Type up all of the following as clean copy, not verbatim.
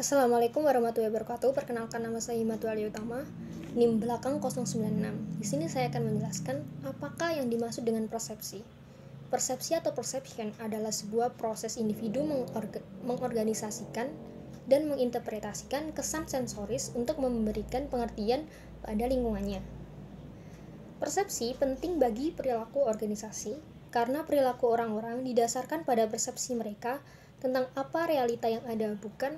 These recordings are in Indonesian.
Assalamualaikum warahmatullahi wabarakatuh. Perkenalkan, nama saya Himatu Ali Utama, NIM belakang 096. Di sini saya akan menjelaskan apakah yang dimaksud dengan persepsi. Persepsi atau perception adalah sebuah proses individu mengorganisasikan dan menginterpretasikan kesan sensoris untuk memberikan pengertian pada lingkungannya. Persepsi penting bagi perilaku organisasi karena perilaku orang-orang didasarkan pada persepsi mereka tentang apa realita yang ada, bukan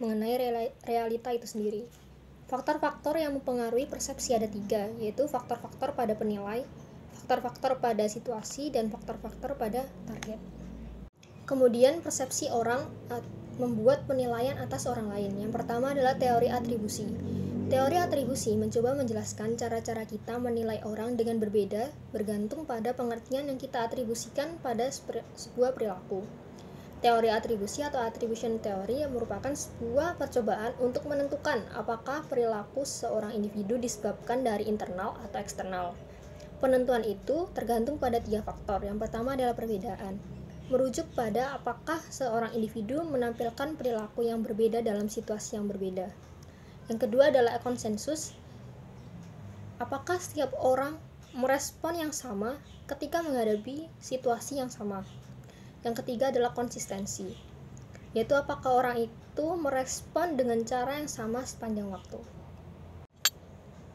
mengenai realita itu sendiri. Faktor-faktor yang mempengaruhi persepsi ada 3, yaitu faktor-faktor pada penilai, faktor-faktor pada situasi, dan faktor-faktor pada target. Kemudian persepsi orang membuat penilaian atas orang lain. Yang pertama adalah teori atribusi. Teori atribusi mencoba menjelaskan cara-cara kita menilai orang dengan berbeda bergantung pada pengertian yang kita atribusikan pada sebuah perilaku. Teori atribusi atau attribution theory merupakan sebuah percobaan untuk menentukan apakah perilaku seorang individu disebabkan dari internal atau eksternal. Penentuan itu tergantung pada 3 faktor. Yang pertama adalah perbedaan, merujuk pada apakah seorang individu menampilkan perilaku yang berbeda dalam situasi yang berbeda. Yang kedua adalah konsensus, apakah setiap orang merespon yang sama ketika menghadapi situasi yang sama. Yang ketiga adalah konsistensi, yaitu apakah orang itu merespon dengan cara yang sama sepanjang waktu.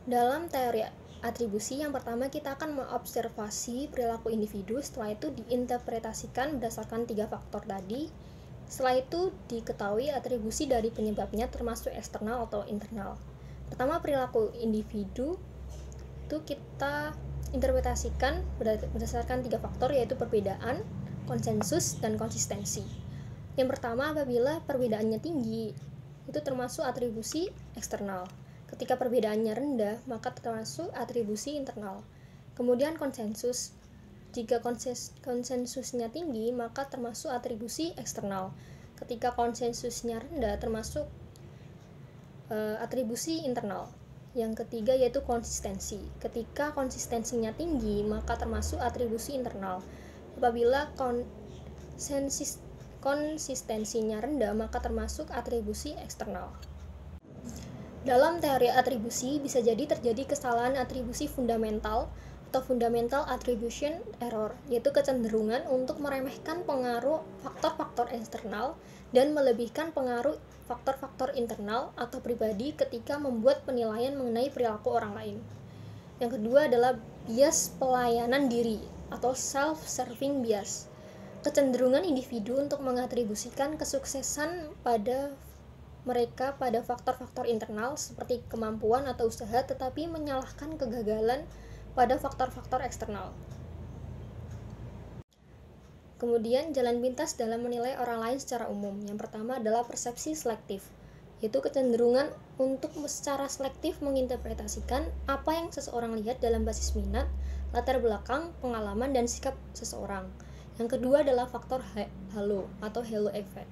Dalam teori atribusi, yang pertama kita akan mengobservasi perilaku individu, setelah itu diinterpretasikan berdasarkan 3 faktor tadi. Setelah itu diketahui atribusi dari penyebabnya termasuk eksternal atau internal. Pertama, perilaku individu itu kita interpretasikan berdasarkan 3 faktor, yaitu perbedaan, konsensus, dan konsistensi. Yang pertama, apabila perbedaannya tinggi, itu termasuk atribusi eksternal. Ketika perbedaannya rendah, maka termasuk atribusi internal. Kemudian konsensus. Jika konsensusnya tinggi, maka termasuk atribusi eksternal. Ketika konsensusnya rendah, termasuk atribusi internal. Yang ketiga yaitu konsistensi. Ketika konsistensinya tinggi, maka termasuk atribusi internal. Apabila konsistensinya rendah, maka termasuk atribusi eksternal. Dalam teori atribusi bisa jadi terjadi kesalahan atribusi fundamental atau fundamental attribution error, yaitu kecenderungan untuk meremehkan pengaruh faktor-faktor eksternal dan melebihkan pengaruh faktor-faktor internal atau pribadi ketika membuat penilaian mengenai perilaku orang lain. Yang kedua adalah bias pelayanan diri atau self-serving bias, kecenderungan individu untuk mengatribusikan kesuksesan pada mereka pada faktor-faktor internal seperti kemampuan atau usaha, tetapi menyalahkan kegagalan pada faktor-faktor eksternal. Kemudian jalan pintas dalam menilai orang lain secara umum. Yang pertama adalah persepsi selektif, yaitu kecenderungan untuk secara selektif menginterpretasikan apa yang seseorang lihat dalam basis minat, latar belakang, pengalaman, dan sikap seseorang. Yang kedua adalah faktor halo atau halo effect,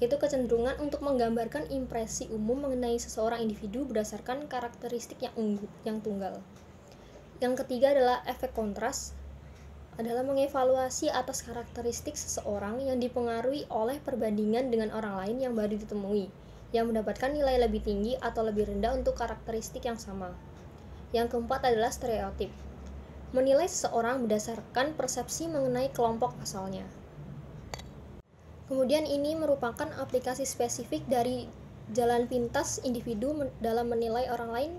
yaitu kecenderungan untuk menggambarkan impresi umum mengenai seseorang individu berdasarkan karakteristik yang tunggal. Yang ketiga adalah efek kontras, adalah mengevaluasi atas karakteristik seseorang yang dipengaruhi oleh perbandingan dengan orang lain yang baru ditemui, yang mendapatkan nilai lebih tinggi atau lebih rendah untuk karakteristik yang sama. Yang keempat adalah stereotip, menilai seseorang berdasarkan persepsi mengenai kelompok asalnya. Kemudian ini merupakan aplikasi spesifik dari jalan pintas individu dalam menilai orang lain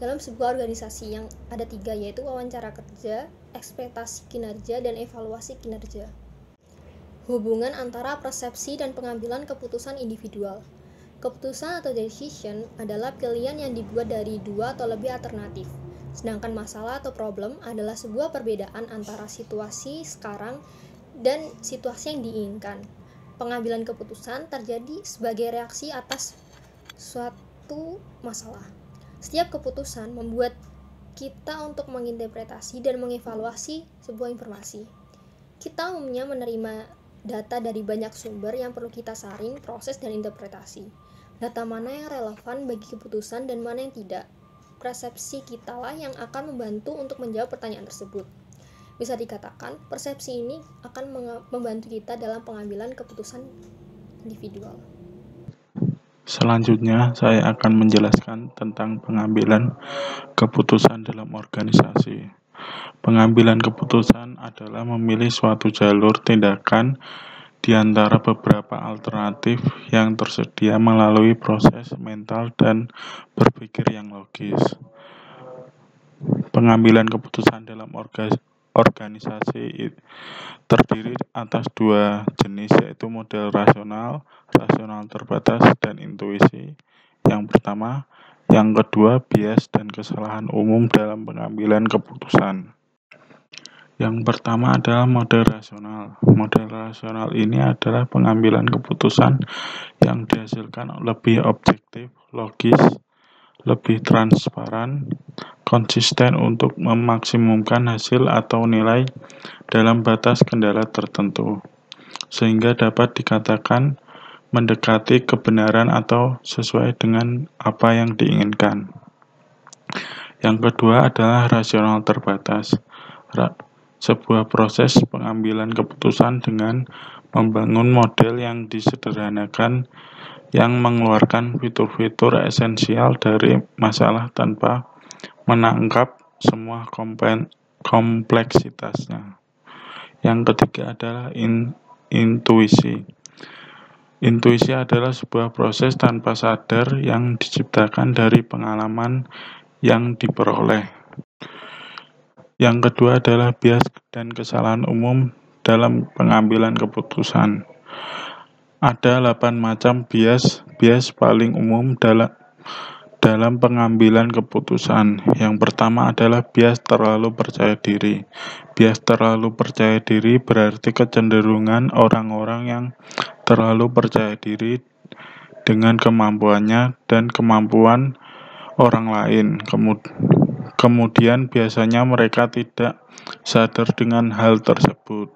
dalam sebuah organisasi yang ada 3, yaitu wawancara kerja, ekspektasi kinerja, dan evaluasi kinerja. Hubungan antara persepsi dan pengambilan keputusan individual. Keputusan atau decision adalah pilihan yang dibuat dari 2 atau lebih alternatif. Sedangkan masalah atau problem adalah sebuah perbedaan antara situasi sekarang dan situasi yang diinginkan. Pengambilan keputusan terjadi sebagai reaksi atas suatu masalah. Setiap keputusan membuat kita untuk menginterpretasi dan mengevaluasi sebuah informasi. Kita umumnya menerima data dari banyak sumber yang perlu kita saring, proses, dan interpretasi. Data mana yang relevan bagi keputusan dan mana yang tidak. Persepsi kita lah yang akan membantu untuk menjawab pertanyaan tersebut. Bisa dikatakan, persepsi ini akan membantu kita dalam pengambilan keputusan individual. Selanjutnya, saya akan menjelaskan tentang pengambilan keputusan dalam organisasi. Pengambilan keputusan adalah memilih suatu jalur tindakan di antara beberapa alternatif yang tersedia melalui proses mental dan berpikir yang logis. Pengambilan keputusan dalam organisasi terdiri atas dua jenis, yaitu model rasional, rasional terbatas, dan intuisi. Yang pertama, yang kedua, bias dan kesalahan umum dalam pengambilan keputusan. Yang pertama adalah model rasional. Model rasional ini adalah pengambilan keputusan yang dihasilkan lebih objektif, logis, lebih transparan, konsisten untuk memaksimumkan hasil atau nilai dalam batas kendala tertentu, sehingga dapat dikatakan mendekati kebenaran atau sesuai dengan apa yang diinginkan. Yang kedua adalah rasional terbatas. Sebuah proses pengambilan keputusan dengan membangun model yang disederhanakan yang mengeluarkan fitur-fitur esensial dari masalah tanpa menangkap semua kompleksitasnya. Yang ketiga adalah intuisi. Intuisi adalah sebuah proses tanpa sadar yang diciptakan dari pengalaman yang diperoleh. Yang kedua adalah bias dan kesalahan umum dalam pengambilan keputusan. Ada 8 macam bias paling umum dalam pengambilan keputusan. Yang pertama adalah bias terlalu percaya diri. Bias terlalu percaya diri berarti kecenderungan orang-orang yang terlalu percaya diri dengan kemampuannya dan kemampuan orang lain. Kemudian biasanya mereka tidak sadar dengan hal tersebut.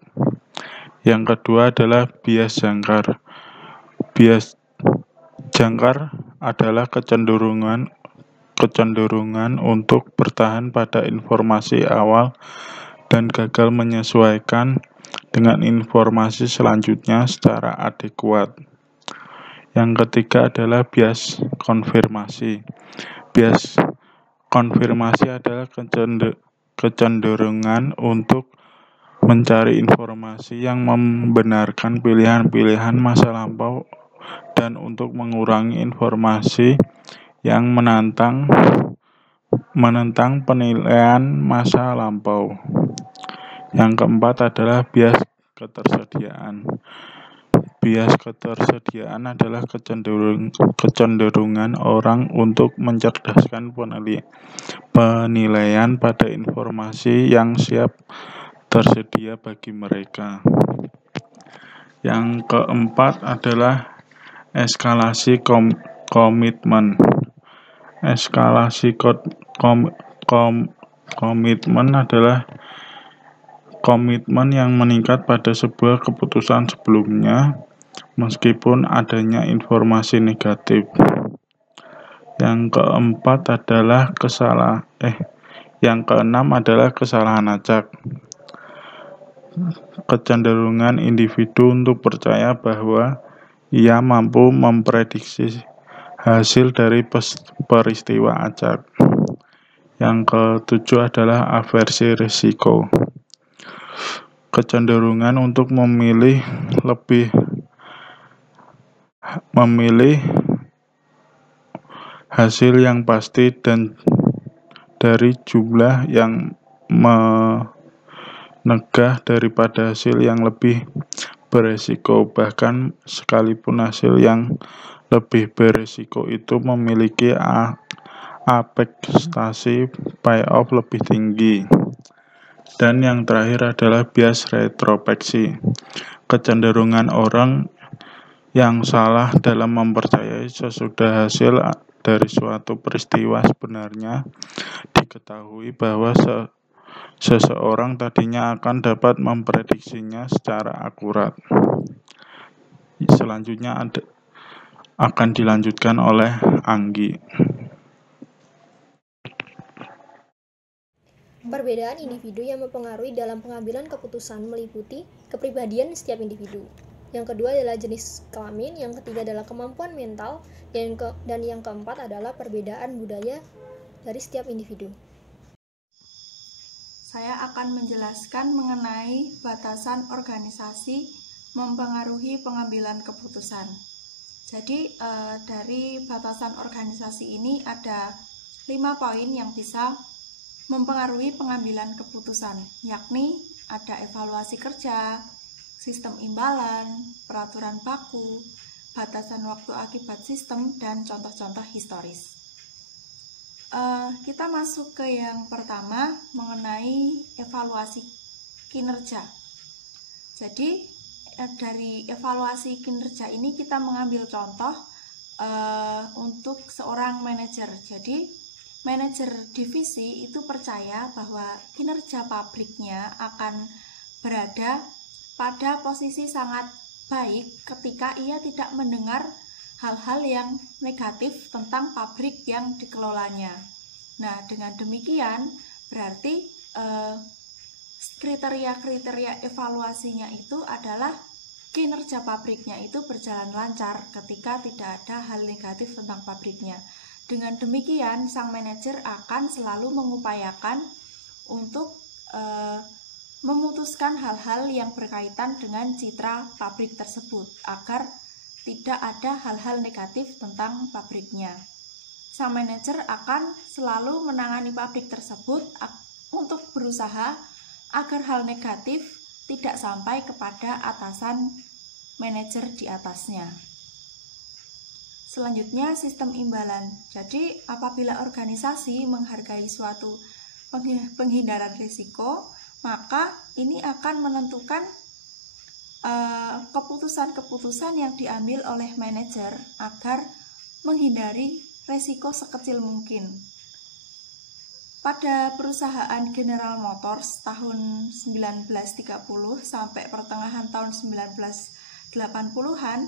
Yang kedua adalah bias jangkar. Bias jangkar adalah kecenderungan untuk bertahan pada informasi awal dan gagal menyesuaikan dengan informasi selanjutnya secara adekuat. Yang ketiga adalah bias konfirmasi. Bias konfirmasi adalah kecenderungan untuk mencari informasi yang membenarkan pilihan-pilihan masa lampau dan untuk mengurangi informasi yang menentang penilaian masa lampau. Yang keempat adalah bias ketersediaan. Bias ketersediaan adalah kecenderungan orang untuk mencerdaskan penilaian pada informasi yang siap tersedia bagi mereka. Yang keempat adalah eskalasi komitmen. Eskalasi komitmen adalah komitmen yang meningkat pada sebuah keputusan sebelumnya meskipun adanya informasi negatif. Yang keenam adalah kesalahan acak. Kecenderungan individu untuk percaya bahwa ia mampu memprediksi hasil dari peristiwa acak. Yang ketujuh adalah aversi risiko. Kecenderungan untuk memilih hasil yang pasti dan dari jumlah yang menegah daripada hasil yang lebih beresiko, bahkan sekalipun hasil yang lebih beresiko itu memiliki ekspektasi payoff lebih tinggi. Dan yang terakhir adalah bias retrospeksi. Kecenderungan orang yang salah dalam mempercayai sesudah hasil dari suatu peristiwa sebenarnya diketahui bahwa seseorang tadinya akan dapat memprediksinya secara akurat. Selanjutnya akan dilanjutkan oleh Anggi. Perbedaan individu yang mempengaruhi dalam pengambilan keputusan meliputi kepribadian setiap individu. Yang kedua adalah jenis kelamin, yang ketiga adalah kemampuan mental, dan yang keempat adalah perbedaan budaya dari setiap individu. Saya akan menjelaskan mengenai batasan organisasi mempengaruhi pengambilan keputusan. Jadi dari batasan organisasi ini ada 5 poin yang bisa mempengaruhi pengambilan keputusan, yakni ada evaluasi kerja, sistem imbalan, peraturan baku, batasan waktu akibat sistem, dan contoh-contoh historis. Kita masuk ke yang pertama mengenai evaluasi kinerja. Jadi dari evaluasi kinerja ini kita mengambil contoh untuk seorang manajer. Jadi manajer divisi itu percaya bahwa kinerja pabriknya akan berada pada posisi sangat baik ketika ia tidak mendengar hal-hal yang negatif tentang pabrik yang dikelolanya. Nah, dengan demikian berarti kriteria-kriteria evaluasinya itu adalah kinerja pabriknya itu berjalan lancar ketika tidak ada hal negatif tentang pabriknya. Dengan demikian, sang manajer akan selalu mengupayakan untuk memutuskan hal-hal yang berkaitan dengan citra pabrik tersebut agar tidak ada hal-hal negatif tentang pabriknya. Sang manajer akan selalu menangani pabrik tersebut untuk berusaha agar hal negatif tidak sampai kepada atasan manajer di atasnya. Selanjutnya, sistem imbalan. Jadi, apabila organisasi menghargai suatu penghindaran risiko, maka ini akan menentukan keputusan-keputusan yang diambil oleh manajer agar menghindari resiko sekecil mungkin. Pada perusahaan General Motors tahun 1930 sampai pertengahan tahun 1980-an,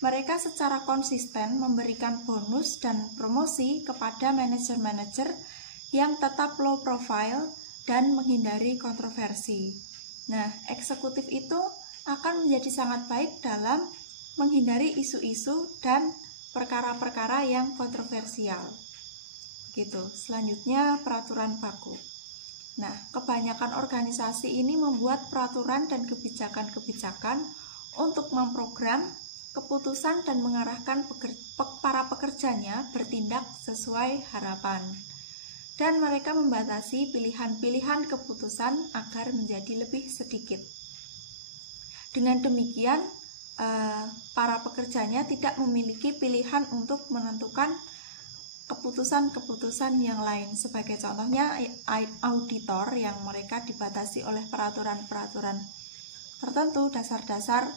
mereka secara konsisten memberikan bonus dan promosi kepada manajer-manajer yang tetap low profile dan menghindari kontroversi. Nah, eksekutif itu akan menjadi sangat baik dalam menghindari isu-isu dan perkara-perkara yang kontroversial. Gitu. Selanjutnya, peraturan baku. Nah, kebanyakan organisasi ini membuat peraturan dan kebijakan-kebijakan untuk memprogram keputusan dan mengarahkan para pekerjanya bertindak sesuai harapan. Dan mereka membatasi pilihan-pilihan keputusan agar menjadi lebih sedikit. Dengan demikian, para pekerjanya tidak memiliki pilihan untuk menentukan keputusan-keputusan yang lain. Sebagai contohnya, auditor yang mereka dibatasi oleh peraturan-peraturan tertentu, dasar-dasar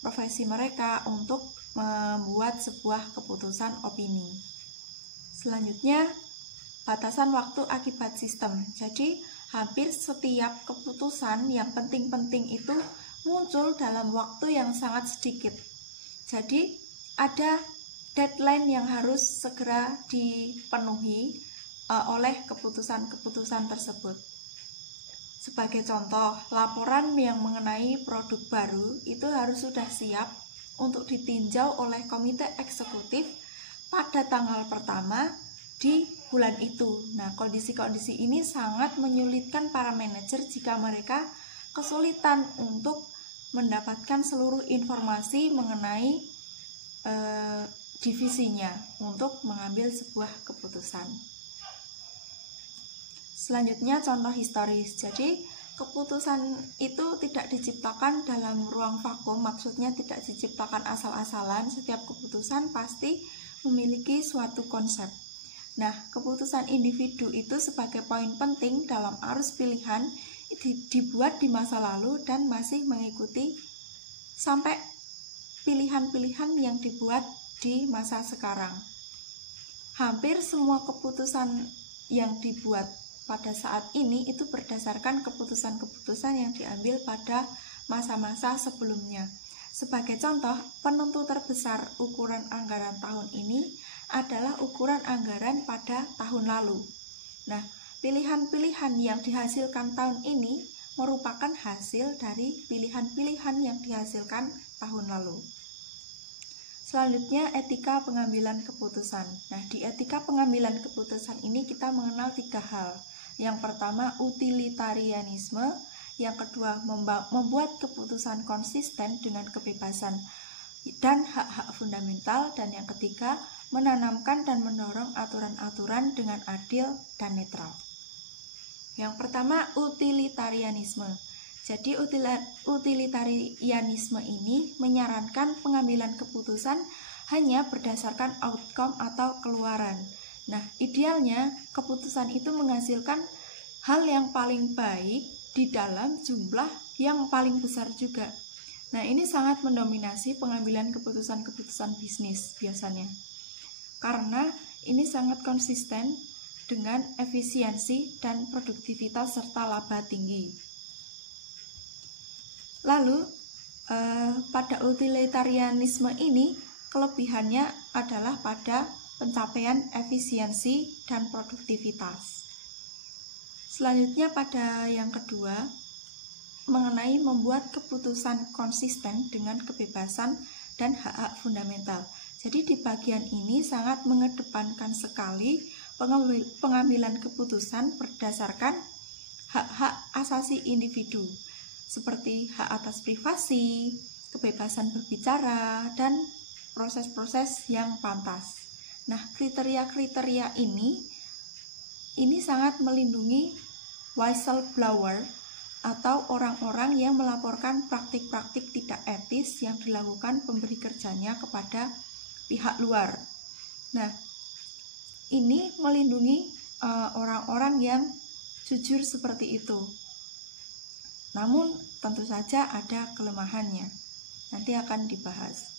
profesi mereka untuk membuat sebuah keputusan opini. Selanjutnya, batasan waktu akibat sistem. Jadi, hampir setiap keputusan yang penting-penting itu muncul dalam waktu yang sangat sedikit. Jadi, ada deadline yang harus segera dipenuhi oleh keputusan-keputusan tersebut. Sebagai contoh, laporan yang mengenai produk baru itu harus sudah siap untuk ditinjau oleh komite eksekutif pada tanggal pertama di bulan itu. Nah, kondisi-kondisi ini sangat menyulitkan para manajer jika mereka kesulitan untuk mendapatkan seluruh informasi mengenai divisinya untuk mengambil sebuah keputusan. Selanjutnya, contoh historis. Jadi, keputusan itu tidak diciptakan dalam ruang vakum, maksudnya tidak diciptakan asal-asalan. Setiap keputusan pasti memiliki suatu konsep. Nah, keputusan individu itu sebagai poin penting dalam arus pilihan dibuat di masa lalu dan masih mengikuti sampai pilihan-pilihan yang dibuat di masa sekarang. Hampir semua keputusan yang dibuat pada saat ini itu berdasarkan keputusan-keputusan yang diambil pada masa-masa sebelumnya. Sebagai contoh, penentu terbesar ukuran anggaran tahun ini adalah ukuran anggaran pada tahun lalu. Nah, pilihan-pilihan yang dihasilkan tahun ini merupakan hasil dari pilihan-pilihan yang dihasilkan tahun lalu. Selanjutnya, etika pengambilan keputusan. Nah, di etika pengambilan keputusan ini kita mengenal 3 hal. Yang pertama, utilitarianisme. Yang kedua, membuat keputusan konsisten dengan kebebasan dan hak-hak fundamental. Dan yang ketiga, menanamkan dan mendorong aturan-aturan dengan adil dan netral. Yang pertama, utilitarianisme. Jadi utilitarianisme ini menyarankan pengambilan keputusan hanya berdasarkan outcome atau keluaran. Nah, idealnya keputusan itu menghasilkan hal yang paling baik di dalam jumlah yang paling besar juga. Nah, ini sangat mendominasi pengambilan keputusan-keputusan bisnis biasanya. Karena ini sangat konsisten dengan efisiensi dan produktivitas serta laba tinggi. Lalu, pada utilitarianisme ini kelebihannya adalah pada pencapaian efisiensi dan produktivitas. Selanjutnya pada yang kedua, mengenai membuat keputusan konsisten dengan kebebasan dan hak-hak fundamental. Jadi di bagian ini sangat mengedepankan sekali pengambilan keputusan berdasarkan hak-hak asasi individu, seperti hak atas privasi, kebebasan berbicara, dan proses-proses yang pantas. Nah, kriteria-kriteria ini sangat melindungi whistleblower atau orang-orang yang melaporkan praktik-praktik tidak etis yang dilakukan pemberi kerjanya kepada pihak luar. Nah, ini melindungi orang-orang yang jujur seperti itu. Namun tentu saja ada kelemahannya, nanti akan dibahas.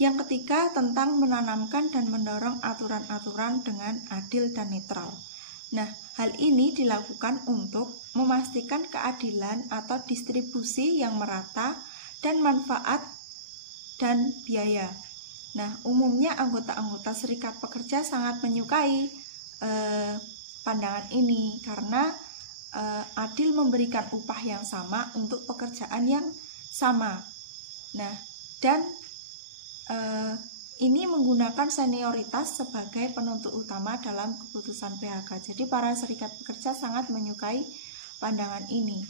Yang ketiga, tentang menanamkan dan mendorong aturan-aturan dengan adil dan netral. Nah, hal ini dilakukan untuk memastikan keadilan atau distribusi yang merata dan manfaat dan biaya. Nah, umumnya anggota-anggota serikat pekerja sangat menyukai pandangan ini karena adil memberikan upah yang sama untuk pekerjaan yang sama. Nah, dan ini menggunakan senioritas sebagai penentu utama dalam keputusan PHK. Jadi para serikat pekerja sangat menyukai pandangan ini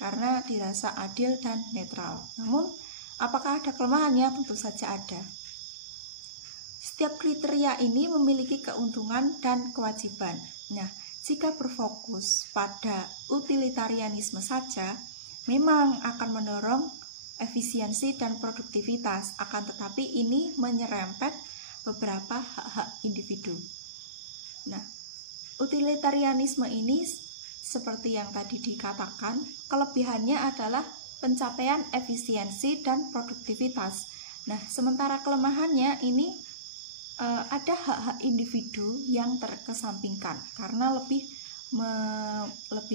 karena dirasa adil dan netral. Namun, apakah ada kelemahannya? Tentu saja ada. Setiap kriteria ini memiliki keuntungan dan kewajiban. Nah, jika berfokus pada utilitarianisme saja, memang akan mendorong efisiensi dan produktivitas, akan tetapi ini menyerempet beberapa hak-hak individu. Nah, utilitarianisme ini seperti yang tadi dikatakan, kelebihannya adalah pencapaian efisiensi dan produktivitas. Nah, sementara kelemahannya ini ada hak-hak individu yang terkesampingkan karena lebih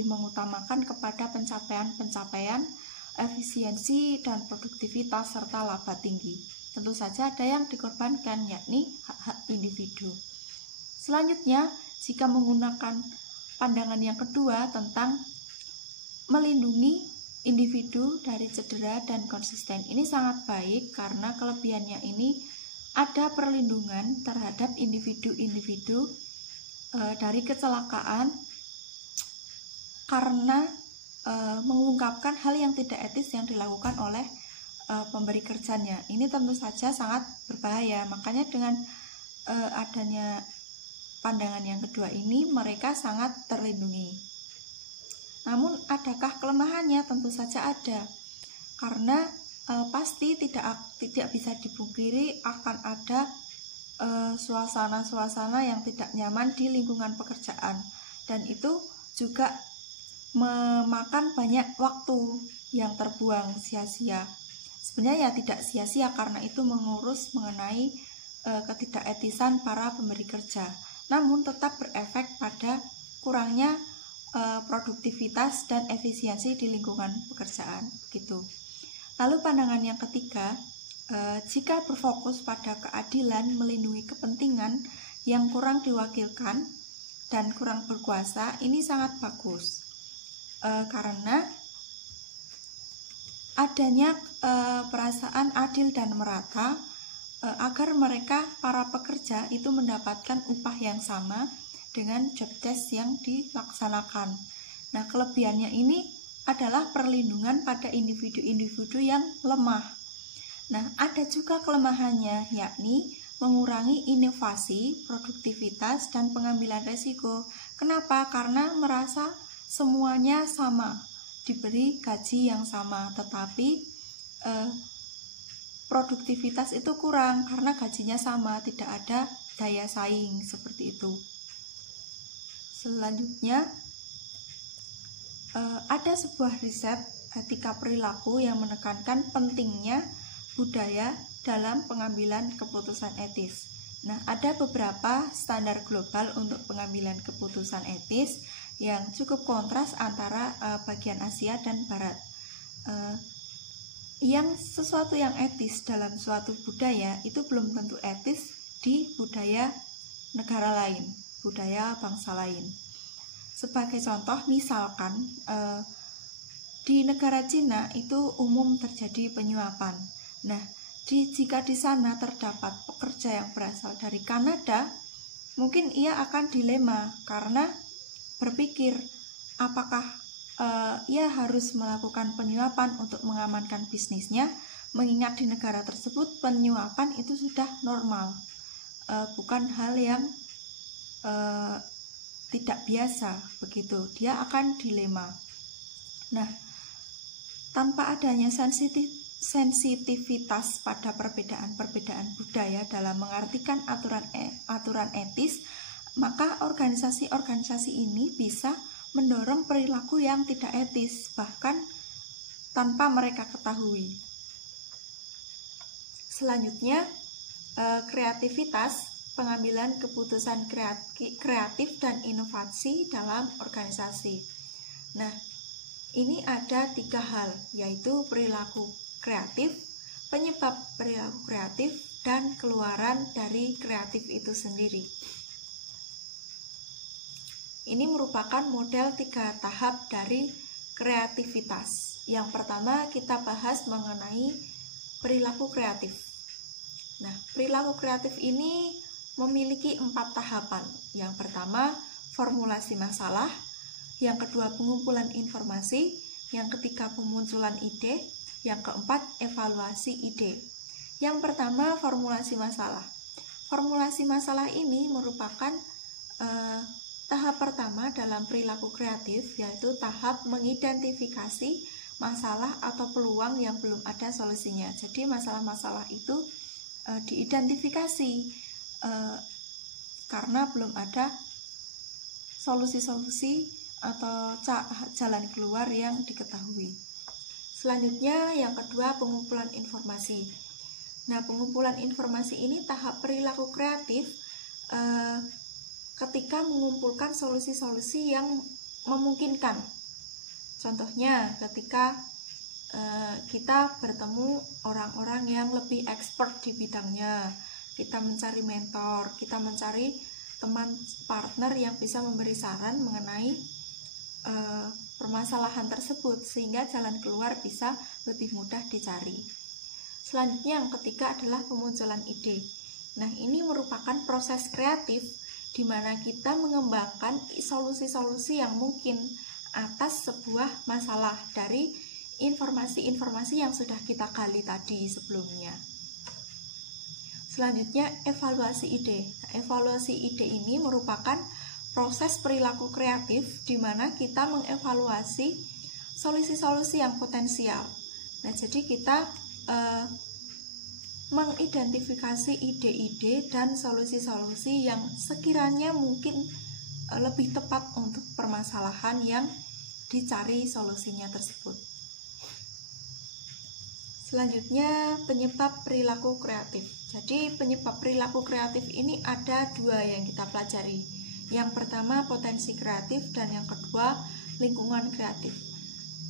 mengutamakan kepada pencapaian efisiensi dan produktivitas serta laba tinggi. Tentu saja ada yang dikorbankan, yakni hak-hak individu. Selanjutnya, jika menggunakan pandangan yang kedua tentang melindungi individu dari cedera dan konsisten, ini sangat baik karena kelebihannya ini ada perlindungan terhadap individu-individu dari kecelakaan karena mengungkapkan hal yang tidak etis yang dilakukan oleh pemberi kerjanya. Ini tentu saja sangat berbahaya. Makanya dengan adanya pandangan yang kedua ini mereka sangat terlindungi. Namun adakah kelemahannya? Tentu saja ada. Karena pasti tidak bisa dipungkiri akan ada suasana-suasana yang tidak nyaman di lingkungan pekerjaan, dan itu juga memakan banyak waktu yang terbuang sia-sia. Sebenarnya ya tidak sia-sia karena itu mengurus mengenai ketidaketisan para pemberi kerja, namun tetap berefek pada kurangnya produktivitas dan efisiensi di lingkungan pekerjaan gitu. Lalu pandangan yang ketiga, jika berfokus pada keadilan melindungi kepentingan yang kurang diwakilkan dan kurang berkuasa, ini sangat bagus karena adanya perasaan adil dan merata agar mereka para pekerja itu mendapatkan upah yang sama dengan job desk yang dilaksanakan. Nah, kelebihannya ini adalah perlindungan pada individu-individu yang lemah. Nah, ada juga kelemahannya, yakni mengurangi inovasi, produktivitas, dan pengambilan resiko. Kenapa? Karena merasa semuanya sama, diberi gaji yang sama, tetapi produktivitas itu kurang karena gajinya sama, tidak ada daya saing seperti itu. Selanjutnya, ada sebuah riset etika perilaku yang menekankan pentingnya budaya dalam pengambilan keputusan etis. Nah, ada beberapa standar global untuk pengambilan keputusan etis yang cukup kontras antara bagian Asia dan Barat. Yang sesuatu yang etis dalam suatu budaya itu belum tentu etis di budaya negara lain, budaya bangsa lain. Sebagai contoh, misalkan di negara Cina itu umum terjadi penyuapan. Nah, jika di sana terdapat pekerja yang berasal dari Kanada, mungkin ia akan dilema karena berpikir apakah ia harus melakukan penyuapan untuk mengamankan bisnisnya, mengingat di negara tersebut penyuapan itu sudah normal, bukan hal yang tidak biasa begitu. Dia akan dilema. Nah, tanpa adanya sensitivitas pada perbedaan budaya dalam mengartikan aturan etis, maka organisasi-organisasi ini bisa mendorong perilaku yang tidak etis, bahkan tanpa mereka ketahui. Selanjutnya, kreativitas, pengambilan keputusan kreatif dan inovasi dalam organisasi. Nah, ini ada 3 hal, yaitu perilaku kreatif, penyebab perilaku kreatif, dan keluaran dari kreatif itu sendiri. Ini merupakan model 3 tahap dari kreativitas. Yang pertama kita bahas mengenai perilaku kreatif. Nah, perilaku kreatif ini memiliki 4 tahapan. Yang pertama, formulasi masalah. Yang kedua, pengumpulan informasi. Yang ketiga, pemunculan ide. Yang keempat, evaluasi ide. Yang pertama, formulasi masalah. Formulasi masalah ini merupakan tahap pertama dalam perilaku kreatif, yaitu tahap mengidentifikasi masalah atau peluang yang belum ada solusinya. Jadi masalah-masalah itu diidentifikasi karena belum ada solusi-solusi atau jalan keluar yang diketahui. Selanjutnya yang kedua, pengumpulan informasi. Nah, pengumpulan informasi ini tahap perilaku kreatif ketika mengumpulkan solusi-solusi yang memungkinkan. Contohnya ketika kita bertemu orang-orang yang lebih expert di bidangnya, kita mencari mentor, kita mencari teman partner yang bisa memberi saran mengenai permasalahan tersebut, sehingga jalan keluar bisa lebih mudah dicari. Selanjutnya yang ketiga adalah pemunculan ide. Nah, ini merupakan proses kreatif di mana kita mengembangkan solusi-solusi yang mungkin atas sebuah masalah dari informasi-informasi yang sudah kita gali tadi sebelumnya. Selanjutnya, evaluasi ide. Nah, evaluasi ide ini merupakan proses perilaku kreatif di mana kita mengevaluasi solusi-solusi yang potensial. Nah, jadi kita mengidentifikasi ide-ide dan solusi-solusi yang sekiranya mungkin lebih tepat untuk permasalahan yang dicari solusinya tersebut. Selanjutnya, penyebab perilaku kreatif. Jadi penyebab perilaku kreatif ini ada 2 yang kita pelajari. Yang pertama, potensi kreatif, dan yang kedua, lingkungan kreatif.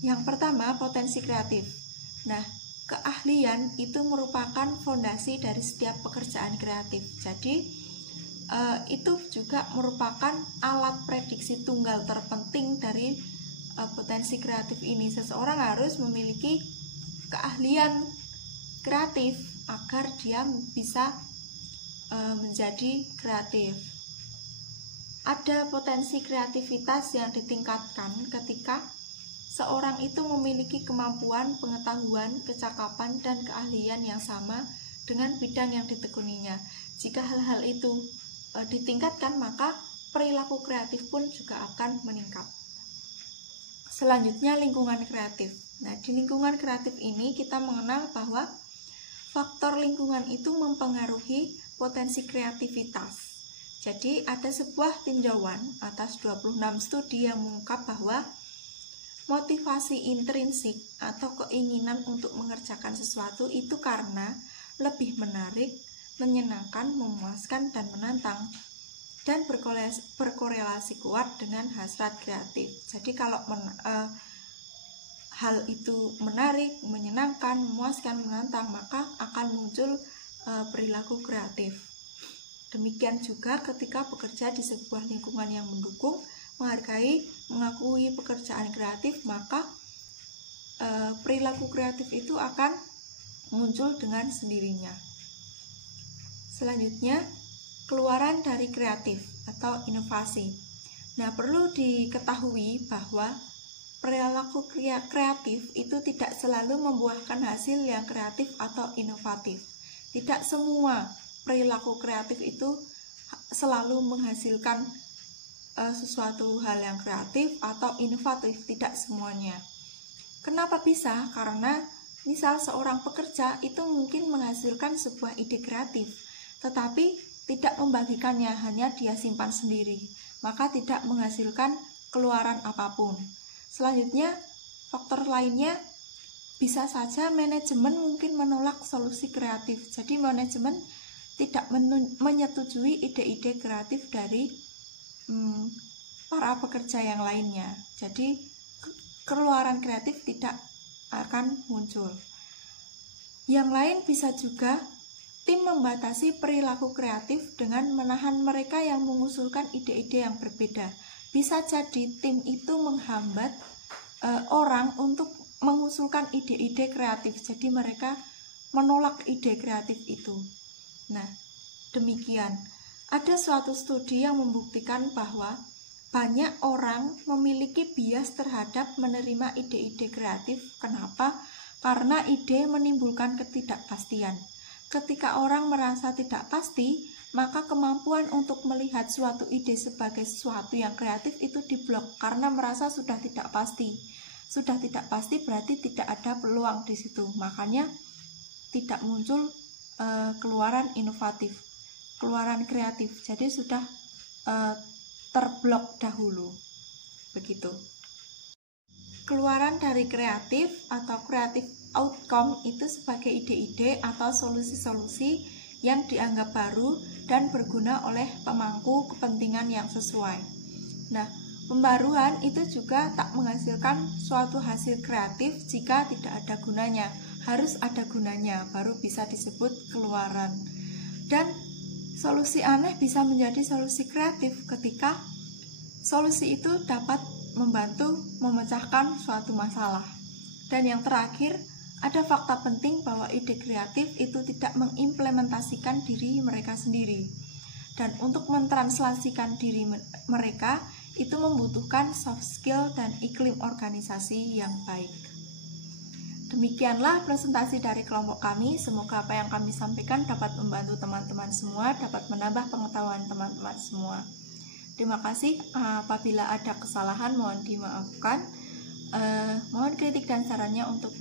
Yang pertama, potensi kreatif. Nah, keahlian itu merupakan fondasi dari setiap pekerjaan kreatif. Jadi itu juga merupakan alat prediksi tunggal terpenting dari potensi kreatif ini. Seseorang harus memiliki keahlian kreatif agar dia bisa menjadi kreatif. Ada potensi kreativitas yang ditingkatkan ketika seorang itu memiliki kemampuan, pengetahuan, kecakapan, dan keahlian yang sama dengan bidang yang ditekuninya. Jika hal-hal itu ditingkatkan, maka perilaku kreatif pun juga akan meningkat. Selanjutnya, lingkungan kreatif. Nah, di lingkungan kreatif ini kita mengenal bahwa faktor lingkungan itu mempengaruhi potensi kreativitas. Jadi ada sebuah tinjauan atas 26 studi yang mengungkap bahwa motivasi intrinsik atau keinginan untuk mengerjakan sesuatu itu karena lebih menarik, menyenangkan, memuaskan, dan menantang, dan berkorelasi kuat dengan hasrat kreatif. Jadi kalau hal itu menarik, menyenangkan, memuaskan, menantang, maka akan muncul perilaku kreatif. Demikian juga ketika bekerja di sebuah lingkungan yang mendukung, menghargai, mengakui pekerjaan kreatif, maka perilaku kreatif itu akan muncul dengan sendirinya. Selanjutnya, keluaran dari kreatif atau inovasi. Nah, perlu diketahui bahwa perilaku kreatif itu tidak selalu membuahkan hasil yang kreatif atau inovatif. Tidak semua perilaku kreatif itu selalu menghasilkan sesuatu hal yang kreatif atau inovatif, tidak semuanya. Kenapa bisa? Karena misal seorang pekerja itu mungkin menghasilkan sebuah ide kreatif, tetapi tidak membagikannya, hanya dia simpan sendiri, maka tidak menghasilkan keluaran apapun. Selanjutnya, faktor lainnya bisa saja manajemen mungkin menolak solusi kreatif. Jadi manajemen tidak menyetujui ide-ide kreatif dari para pekerja yang lainnya. Jadi keluaran kreatif tidak akan muncul. Yang lain bisa juga tim membatasi perilaku kreatif dengan menahan mereka yang mengusulkan ide-ide yang berbeda. Bisa jadi tim itu menghambat orang untuk mengusulkan ide-ide kreatif. Jadi mereka menolak ide kreatif itu. Nah, demikian. Ada suatu studi yang membuktikan bahwa banyak orang memiliki bias terhadap menerima ide-ide kreatif. Kenapa? Karena ide menimbulkan ketidakpastian. Ketika orang merasa tidak pasti, maka kemampuan untuk melihat suatu ide sebagai sesuatu yang kreatif itu diblok karena merasa sudah tidak pasti. Sudah tidak pasti berarti tidak ada peluang di situ. Makanya tidak muncul keluaran inovatif, keluaran kreatif. Jadi sudah terblok dahulu. Begitu. Keluaran dari kreatif atau creative outcome itu sebagai ide-ide atau solusi-solusi yang dianggap baru dan berguna oleh pemangku kepentingan yang sesuai. Nah, pembaruan itu juga tak menghasilkan suatu hasil kreatif jika tidak ada gunanya. Harus ada gunanya, baru bisa disebut keluaran. Dan solusi aneh bisa menjadi solusi kreatif ketika solusi itu dapat membantu memecahkan suatu masalah. Dan yang terakhir, ada fakta penting bahwa ide kreatif itu tidak mengimplementasikan diri mereka sendiri. Dan untuk mentranslasikan diri mereka, itu membutuhkan soft skill dan iklim organisasi yang baik. Demikianlah presentasi dari kelompok kami. Semoga apa yang kami sampaikan dapat membantu teman-teman semua, dapat menambah pengetahuan teman-teman semua. Terima kasih. Apabila ada kesalahan mohon dimaafkan. Mohon kritik dan sarannya untuk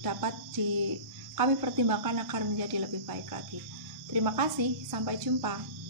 dapat kami pertimbangkan agar menjadi lebih baik lagi. Terima kasih. Sampai jumpa.